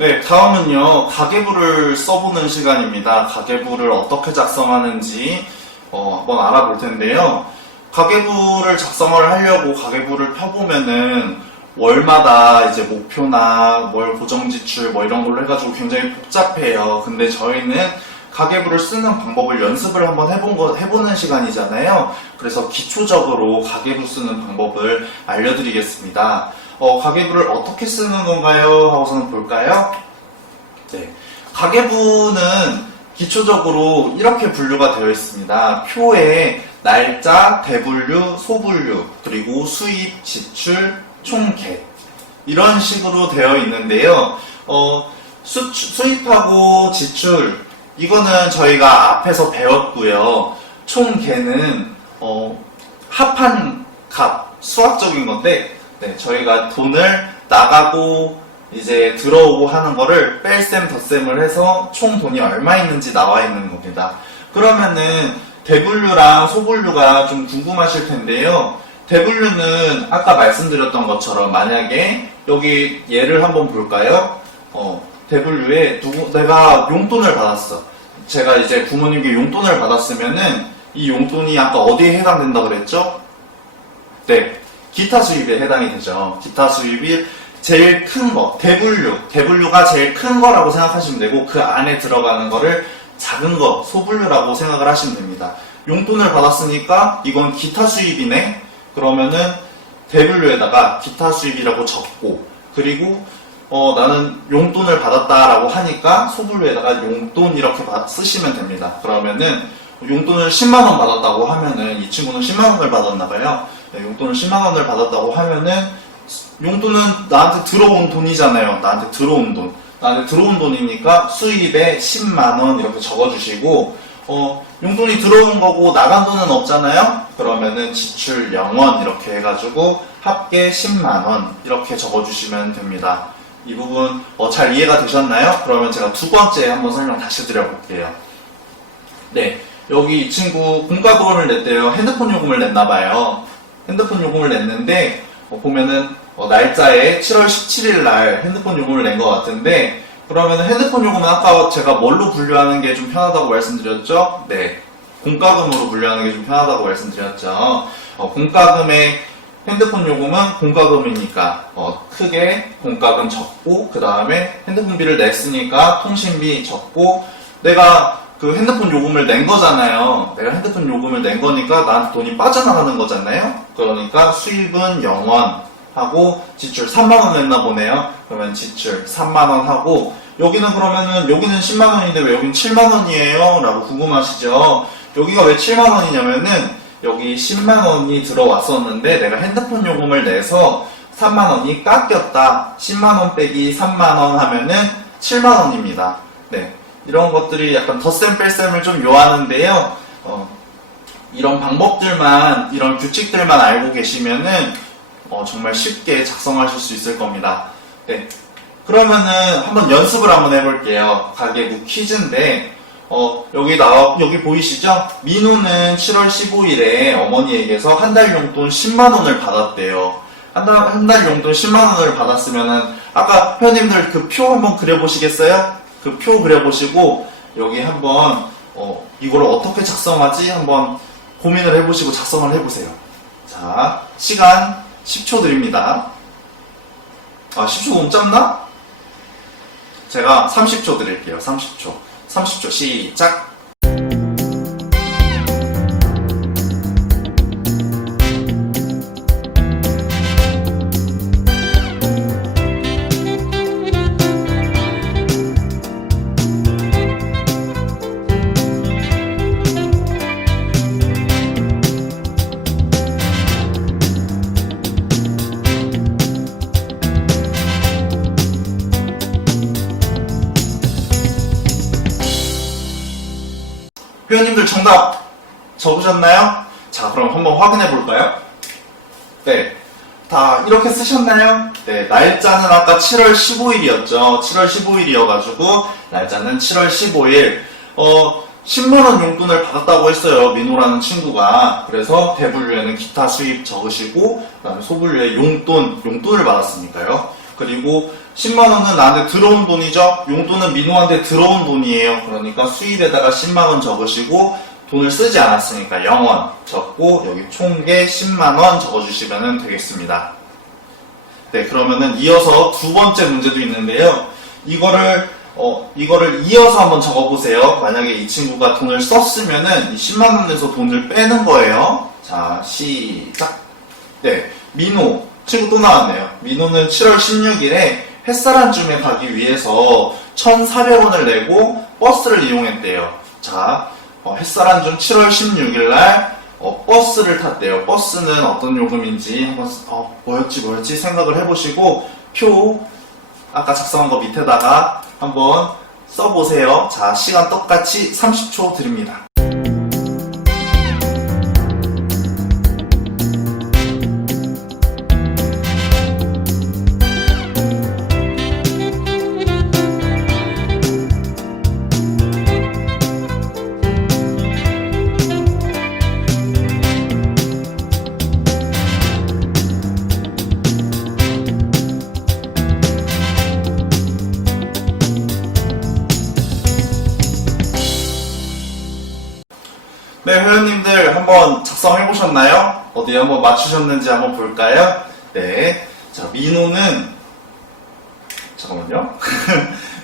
네, 다음은요, 가계부를 써보는 시간입니다. 가계부를 어떻게 작성하는지 한번 알아볼 텐데요. 가계부를 작성을 하려고 가계부를 펴보면은 월마다 이제 목표나 월 고정지출 뭐 이런 걸로 해가지고 굉장히 복잡해요. 근데 저희는 가계부를 쓰는 방법을 연습을 한번 해보는 시간이잖아요. 그래서 기초적으로 가계부 쓰는 방법을 알려드리겠습니다. 가계부를 어떻게 쓰는 건가요? 하고서는 볼까요? 네. 가계부는 기초적으로 이렇게 분류가 되어 있습니다. 표에 날짜, 대분류, 소분류, 그리고 수입, 지출, 총계 이런 식으로 되어 있는데요. 수입하고 지출 이거는 저희가 앞에서 배웠고요. 총계는 합한 값, 수학적인 건데 네, 저희가 돈을 나가고 이제 들어오고 하는 거를 뺄셈 덧셈을 해서 총 돈이 얼마 있는지 나와 있는 겁니다. 그러면은 대분류랑 소분류가 좀 궁금하실 텐데요. 대분류는 아까 말씀드렸던 것처럼 만약에 여기 예를 한번 볼까요? 대분류에 내가 용돈을 받았어. 제가 이제 부모님께 용돈을 받았으면은 이 용돈이 아까 어디에 해당된다 그랬죠? 네. 기타 수입에 해당이 되죠. 기타 수입이 제일 큰 거, 대분류가 제일 큰 거라고 생각하시면 되고 그 안에 들어가는 거를 작은 거, 소분류라고 생각을 하시면 됩니다. 용돈을 받았으니까 이건 기타 수입이네. 그러면은 대분류에다가 기타 수입이라고 적고 그리고 나는 용돈을 받았다라고 하니까 소분류에다가 용돈 이렇게 쓰시면 됩니다. 그러면은 용돈을 10만원 받았다고 하면은 이 친구는 10만원을 받았나봐요. 네, 용돈을 10만원을 받았다고 하면은 용돈은 나한테 들어온 돈이잖아요. 나한테 들어온 돈. 나한테 들어온 돈이니까 수입에 10만원 이렇게 적어주시고 용돈이 들어온 거고 나간 돈은 없잖아요. 그러면은 지출 0원 이렇게 해가지고 합계 10만원 이렇게 적어주시면 됩니다. 이 부분 잘 이해가 되셨나요? 그러면 제가 두 번째 한번 설명 다시 드려볼게요. 네, 여기 이 친구 공과금을 냈대요. 핸드폰 요금을 냈나봐요. 핸드폰 요금을 냈는데 보면은 날짜에 7월 17일 날 핸드폰 요금을 낸 것 같은데 그러면 핸드폰 요금은 아까 제가 뭘로 분류하는 게 좀 편하다고 말씀드렸죠? 네, 공과금으로 분류하는 게 좀 편하다고 말씀드렸죠. 공과금의 핸드폰 요금은 공과금이니까 크게 공과금 적고 그 다음에 핸드폰비를 냈으니까 통신비 적고 내가 그 핸드폰 요금을 낸 거잖아요. 내가 핸드폰 요금을 낸 거니까 나한테 돈이 빠져나가는 거잖아요. 그러니까 수입은 0원 하고 지출 3만원 냈나 보네요. 그러면 지출 3만원 하고 여기는 그러면은 여기는 10만원인데 왜 여기는 7만원이에요? 라고 궁금하시죠? 여기가 왜 7만원이냐면은 여기 10만원이 들어왔었는데 내가 핸드폰 요금을 내서 3만원이 깎였다. 10만원 빼기 3만원 하면은 7만원입니다. 네. 이런 것들이 약간 덧셈 뺄셈을 좀 요하는데요. 이런 방법들만, 이런 규칙들만 알고 계시면은 정말 쉽게 작성하실 수 있을 겁니다. 네. 그러면은 한번 연습을 한번 해볼게요. 가계부 퀴즈인데 여기 보이시죠? 민우는 7월 15일에 어머니에게서 한 달 용돈 10만원을 받았대요. 한 달 용돈 10만원을 받았으면은 아까 회원님들 그 표 한번 그려보시겠어요? 그 표 그려보시고 여기 한번 이걸 어떻게 작성하지 한번 고민을 해보시고 작성을 해보세요. 자, 시간 10초 드립니다. 10초 너무 짧나? 제가 30초 드릴게요. 30초 시작. 회원님들 정답 적으셨나요? 자, 그럼 한번 확인해 볼까요? 네, 다 이렇게 쓰셨나요? 네, 날짜는 아까 7월 15일이었죠. 7월 15일이어가지고 날짜는 7월 15일 10만원 용돈을 받았다고 했어요. 민호라는 친구가. 그래서 대분류에는 기타 수입 적으시고 그 다음에 소분류에 용돈을 받았으니까요. 그리고 10만원은 나한테 들어온 돈이죠. 용돈은 민호한테 들어온 돈이에요. 그러니까 수입에다가 10만원 적으시고 돈을 쓰지 않았으니까 0원 적고 여기 총계 10만원 적어주시면 되겠습니다. 네, 그러면은 이어서 두 번째 문제도 있는데요. 이거를 이어서 한번 적어보세요. 만약에 이 친구가 돈을 썼으면은 이 10만원에서 돈을 빼는 거예요. 자, 시작. 네, 민호. 친구 또 나왔네요. 민호는 7월 16일에 햇살 안쯤에 가기 위해서 1,400원을 내고 버스를 이용했대요. 자, 햇살 안쯤 7월 16일날 버스를 탔대요. 버스는 어떤 요금인지 한번 뭐였지 생각을 해보시고 표 아까 작성한 거 밑에다가 한번 써보세요. 자, 시간 똑같이 30초 드립니다. 네, 회원님들 한번 작성해보셨나요? 어디 한번 맞추셨는지 한번 볼까요? 네. 자, 민호는, 잠깐만요.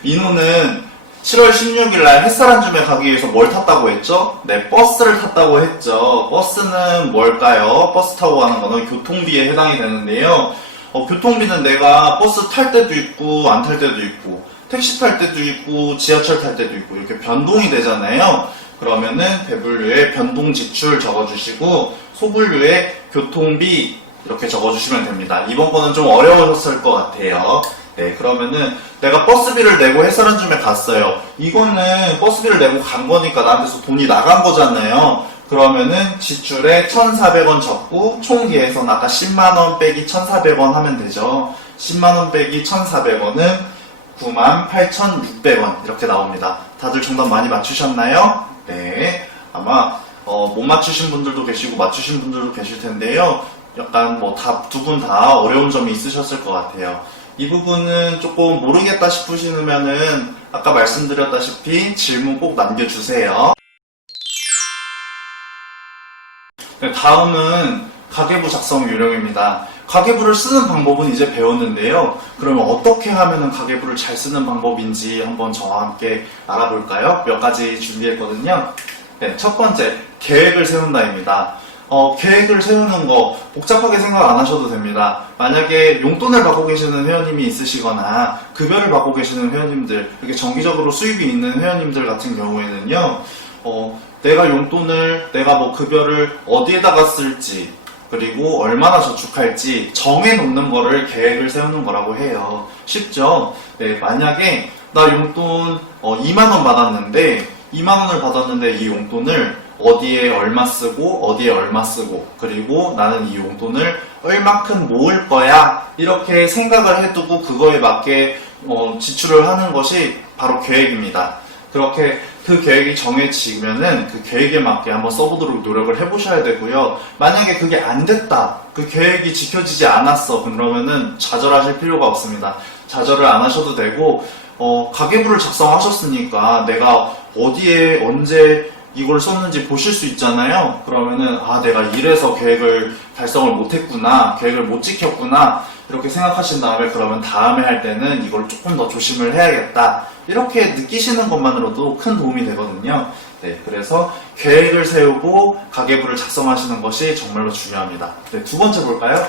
민호는 7월 16일날 햇살 안쯤에 가기 위해서 뭘 탔다고 했죠? 네, 버스를 탔다고 했죠. 버스는 뭘까요? 버스 타고 가는 거는 교통비에 해당이 되는데요. 교통비는 내가 버스 탈 때도 있고, 안 탈 때도 있고, 택시 탈 때도 있고, 지하철 탈 때도 있고, 이렇게 변동이 되잖아요. 그러면은 배분류에 변동 지출 적어주시고 소분류에 교통비 이렇게 적어주시면 됩니다. 이번 거는 좀 어려우셨을 것 같아요. 네, 그러면은 내가 버스비를 내고 햇살 안쯤에 갔어요. 이거는 버스비를 내고 간 거니까 나한테서 돈이 나간 거잖아요. 그러면은 지출에 1,400원 적고 총계에서는 아까 10만원 빼기 1,400원 하면 되죠. 10만원 빼기 1,400원은 98,600원 이렇게 나옵니다. 다들 정답 많이 맞추셨나요? 네, 아마 못 맞추신 분들도 계시고 맞추신 분들도 계실 텐데요. 약간 두 분 다 어려운 점이 있으셨을 것 같아요. 이 부분은 조금 모르겠다 싶으시면은 아까 말씀드렸다시피 질문 꼭 남겨주세요. 네, 다음은 가계부 작성 요령입니다. 가계부를 쓰는 방법은 이제 배웠는데요. 그러면 어떻게 하면 가계부를 잘 쓰는 방법인지 한번 저와 함께 알아볼까요? 몇 가지 준비했거든요. 네, 첫 번째, 계획을 세운다입니다. 계획을 세우는 거 복잡하게 생각 안 하셔도 됩니다. 만약에 용돈을 받고 계시는 회원님이 있으시거나 급여를 받고 계시는 회원님들, 이렇게 정기적으로 수입이 있는 회원님들 같은 경우에는요, 내가 용돈을, 내가 급여를 어디에다가 쓸지, 그리고 얼마나 저축할지 정해놓는 거를 계획을 세우는 거라고 해요. 쉽죠? 네, 만약에 나 용돈 2만원 받았는데 2만원을 받았는데 이 용돈을 어디에 얼마 쓰고 어디에 얼마 쓰고 그리고 나는 이 용돈을 얼마큼 모을 거야 이렇게 생각을 해두고 그거에 맞게 지출을 하는 것이 바로 계획입니다. 그렇게 그 계획이 정해지면은 그 계획에 맞게 한번 써보도록 노력을 해보셔야 되고요. 만약에 그게 안 됐다, 그 계획이 지켜지지 않았어, 그러면은 좌절하실 필요가 없습니다. 좌절을 안 하셔도 되고, 가계부를 작성하셨으니까 내가 어디에 언제 이걸 썼는지 보실 수 있잖아요. 그러면은 내가 이래서 계획을 달성을 못했구나, 계획을 못 지켰구나 이렇게 생각하신 다음에 그러면 다음에 할 때는 이걸 조금 더 조심을 해야겠다 이렇게 느끼시는 것만으로도 큰 도움이 되거든요. 네, 그래서 계획을 세우고 가계부를 작성하시는 것이 정말로 중요합니다. 네, 두 번째 볼까요?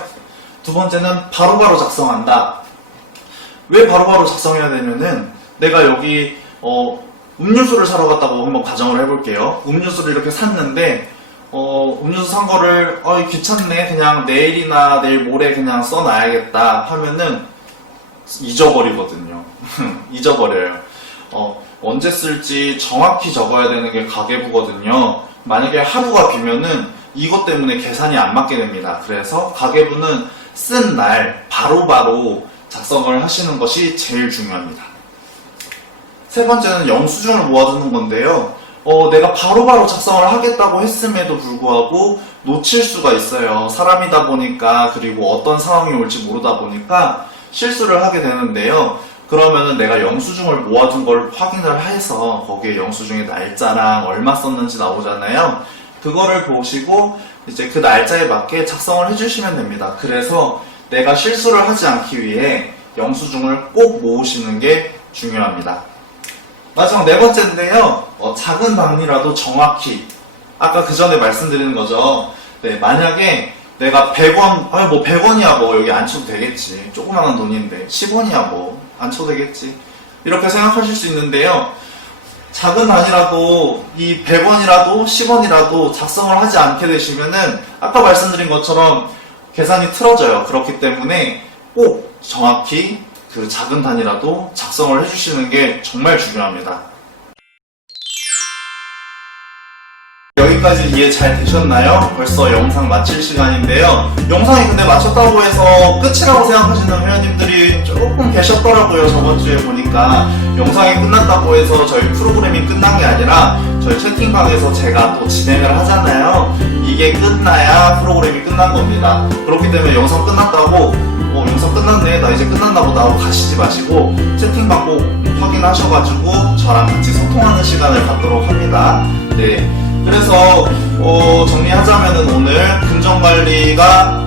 두 번째는 바로바로 작성한다. 왜 바로바로 작성해야 되냐면은 내가 여기 음료수를 사러 갔다고 한번 가정을 해볼게요. 음료수를 이렇게 샀는데 음료수 산 거를 귀찮네, 그냥 내일이나 내일 모레 그냥 써놔야겠다 하면은 잊어버리거든요. 잊어버려요. 언제 쓸지 정확히 적어야 되는 게 가계부거든요. 만약에 하루가 비면은 이것 때문에 계산이 안 맞게 됩니다. 그래서 가계부는 쓴 날 바로바로 작성을 하시는 것이 제일 중요합니다. 세 번째는 영수증을 모아두는 건데요. 내가 바로바로 작성을 하겠다고 했음에도 불구하고 놓칠 수가 있어요. 사람이다 보니까, 그리고 어떤 상황이 올지 모르다 보니까 실수를 하게 되는데요. 그러면은 내가 영수증을 모아둔 걸 확인을 해서 거기에 영수증의 날짜랑 얼마 썼는지 나오잖아요. 그거를 보시고 이제 그 날짜에 맞게 작성을 해주시면 됩니다. 그래서 내가 실수를 하지 않기 위해 영수증을 꼭 모으시는 게 중요합니다. 마지막 네 번째인데요. 작은 단위라도 정확히, 아까 그 전에 말씀드린 거죠. 네, 만약에 내가 100원, 뭐 100원이야 뭐 여기 안 쳐도 되겠지. 조그마한 돈인데 10원이야 뭐 안 쳐도 되겠지. 이렇게 생각하실 수 있는데요. 작은 단위라도 이 100원이라도 10원이라도 작성을 하지 않게 되시면은 아까 말씀드린 것처럼 계산이 틀어져요. 그렇기 때문에 꼭 정확히 그 작은 단위라도 작성을 해주시는 게 정말 중요합니다. 여기까지 이해 잘 되셨나요? 벌써 영상 마칠 시간인데요. 영상이 근데 마쳤다고 해서 끝이라고 생각하시는 회원님들이 조금 계셨더라고요. 저번 주에 보니까 영상이 끝났다고 해서 저희 프로그램이 끝난 게 아니라 저희 채팅방에서 제가 또 진행을 하잖아요. 이게 끝나야 프로그램이 끝난 겁니다. 그렇기 때문에 영상 끝났다고 영상 끝났네, 나 이제 끝났나 보다 하고 가시지 마시고 채팅방 꼭 확인하셔가지고 저랑 같이 소통하는 시간을 갖도록 합니다. 네. 그래서 정리하자면은 오늘 금전관리가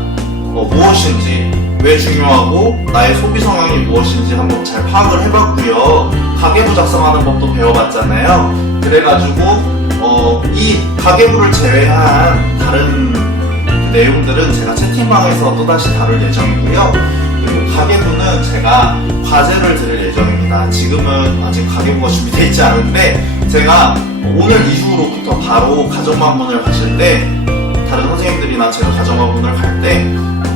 무엇인지, 왜 중요하고 나의 소비 성향이 무엇인지 한번 잘 파악을 해봤고요. 가계부 작성하는 법도 배워봤잖아요. 그래가지고 이 가계부를 제외한 다른 내용들은 제가 채팅방에서 또다시 다룰 예정이고요. 그리고 가계부는 제가 과제를 드릴 예정입니다. 지금은 아직 가계부가 준비되어 있지 않은데 제가 오늘 이후로부터 바로 가정방문을 가실 때 다른 선생님들이나 제가 가정방문을 갈 때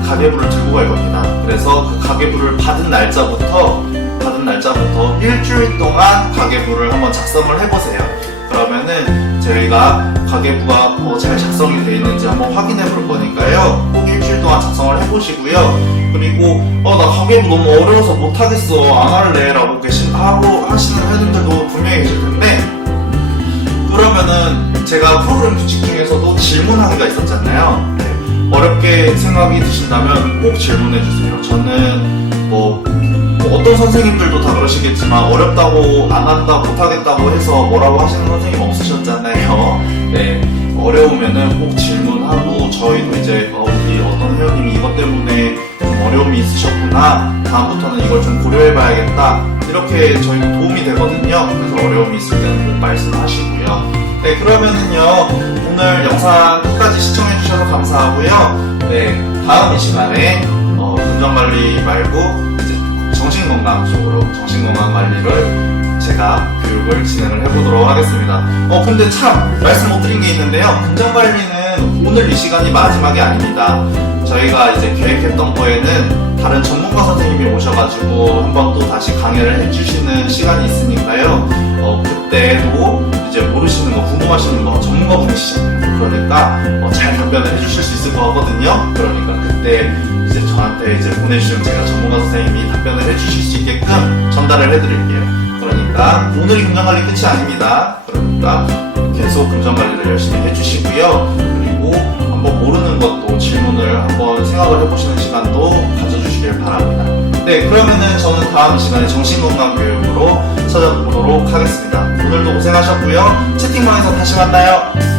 가계부를 들고 갈 겁니다. 그래서 그 가계부를 받은 날짜부터 일주일 동안 가계부를 한번 작성을 해보세요. 그러면은 저희가 가계부가 잘 작성이 되어 있는지 한번 확인해 볼 거니까요. 꼭 일주일 동안 작성을 해보시고요. 그리고 나 가계부 너무 어려워서 못하겠어, 안 할래 라고 하시는 회원님들도 분명히 계실 텐데, 그러면은 제가 프로그램 규칙 중에서도 질문하기가 있었잖아요. 네. 어렵게 생각이 드신다면 꼭 질문해 주세요. 저는 어떤 선생님들도 다 그러시겠지만 어렵다고 안 한다 못하겠다고 해서 뭐라고 하시는 선생님 없으셨잖아요. 네, 어려우면은 꼭 질문하고 저희도 이제 우리 어떤 회원님이 이것 때문에 좀 어려움이 있으셨구나, 다음부터는 이걸 좀 고려해봐야겠다, 이렇게 저희도 도움이 되거든요. 그래서 어려움이 있을 때는 꼭 말씀하시고요. 네, 그러면은요 오늘 영상 끝까지 시청해주셔서 감사하고요. 네, 다음 이 시간에 금전관리 말고 정신건강 쪽으로, 정신건강관리를 제가 교육을 진행을 해보도록 하겠습니다. 근데 참 말씀 못 드린 게 있는데요. 금전관리는 오늘 이 시간이 마지막이 아닙니다. 저희가 이제 계획했던 거에는 다른 전문가 선생님이 오셔가지고 한번 또 다시 강의를 해주시는 시간이 있으니까요. 그때도 이제 모르시는 거, 궁금하시는 거 전문가분이시잖아요. 그러니까 잘 답변을 해주실 수 있을 것 같거든요. 그러니까 그때 이제 저한테 이제 보내주시면 제가 전문가 선생님이 답변을 해주실 수 있게끔 전달을 해드릴게요. 그러니까 오늘이 금전관리 끝이 아닙니다. 그러니까 계속 금전관리를 열심히 해주시고요. 그리고 한번 모르는 것도 질문을 한번 생각을 해보시는 시간도 가져주시길 바랍니다. 네, 그러면은 저는 다음 시간에 정신건강교육으로 찾아보도록 하겠습니다. 오늘도 고생하셨고요. 채팅방에서 다시 만나요.